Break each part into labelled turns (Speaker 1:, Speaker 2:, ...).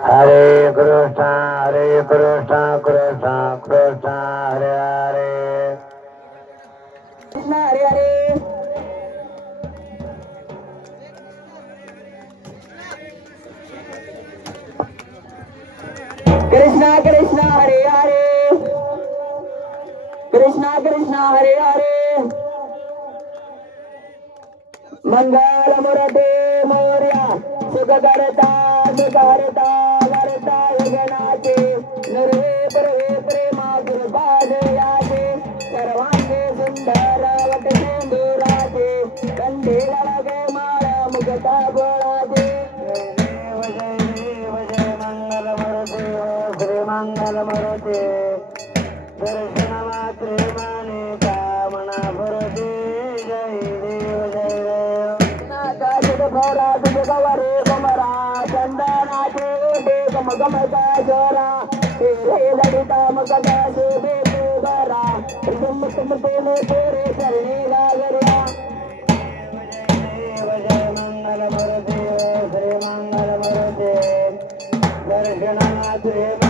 Speaker 1: हरे कृष्ण हरे कृष्ण कृष्ण कृष्ण हरे हरे।
Speaker 2: कृष्ण हरे हरे। कृष्णा कृष्णा हरे हरे। कृष्णा कृष्णा हरे हरे। मंगल मुरते मौर्या सुख करता सुख हरता మంగళమరుతి దర్శనమాత్రేమాని కామణ భరతి జయ దేవ జయ దేవ భరత జగవరే కుమరా చందనాథే మగమగ
Speaker 1: జోరా తేరే లలిత మగద శుభే శుభరా ఇదమ్మ సమతేనే తేరే చరణే నాగరియా దేవ జయ మంగళ భరతి శ్రీ మంగళ
Speaker 2: భరతి దర్శనమాత్రేమ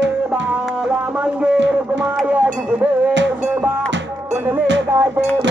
Speaker 2: Bye.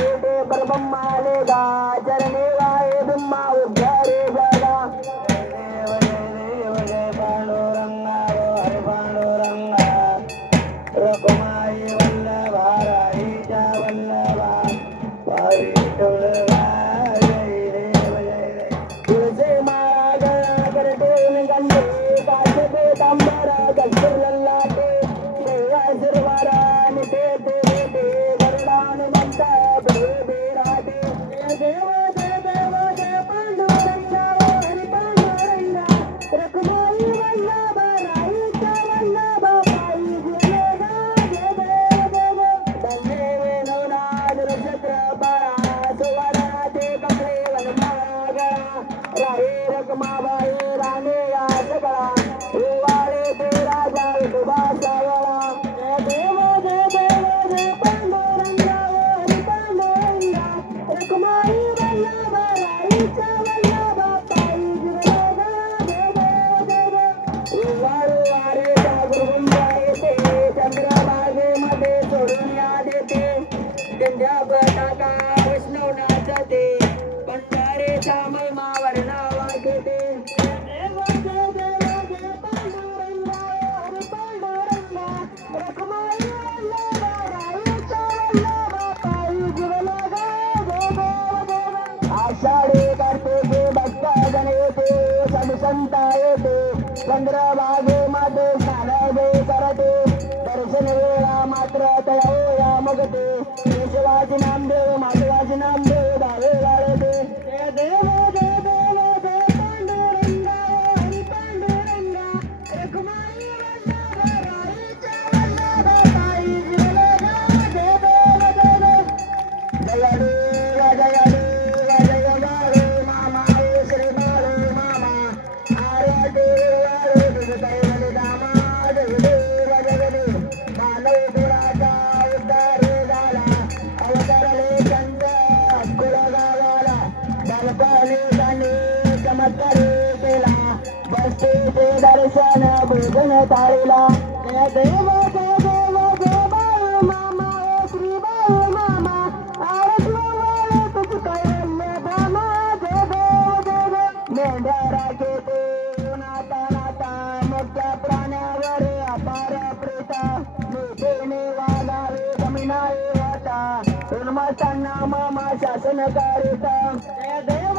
Speaker 2: करते. दर्शन वेळा मात्र तळया मगते. I'm doing my Adi बसतेचे भोजन ताळीला जय देव जय देव जय बाळ मामा ओ श्री बाळ मामा आरती तुझ कैवल्य धामा जय देव जय देव मेंढ्या नाता नाता मोठ्या प्राण्यावर अपार प्रेता नेतेने वागावे वाटा मामा शासन करिता जय देव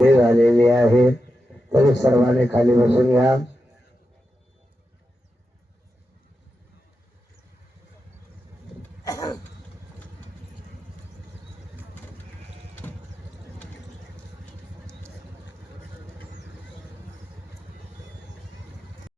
Speaker 1: झालेले आहे. तरी सर्वांनी खाली बसून घ्या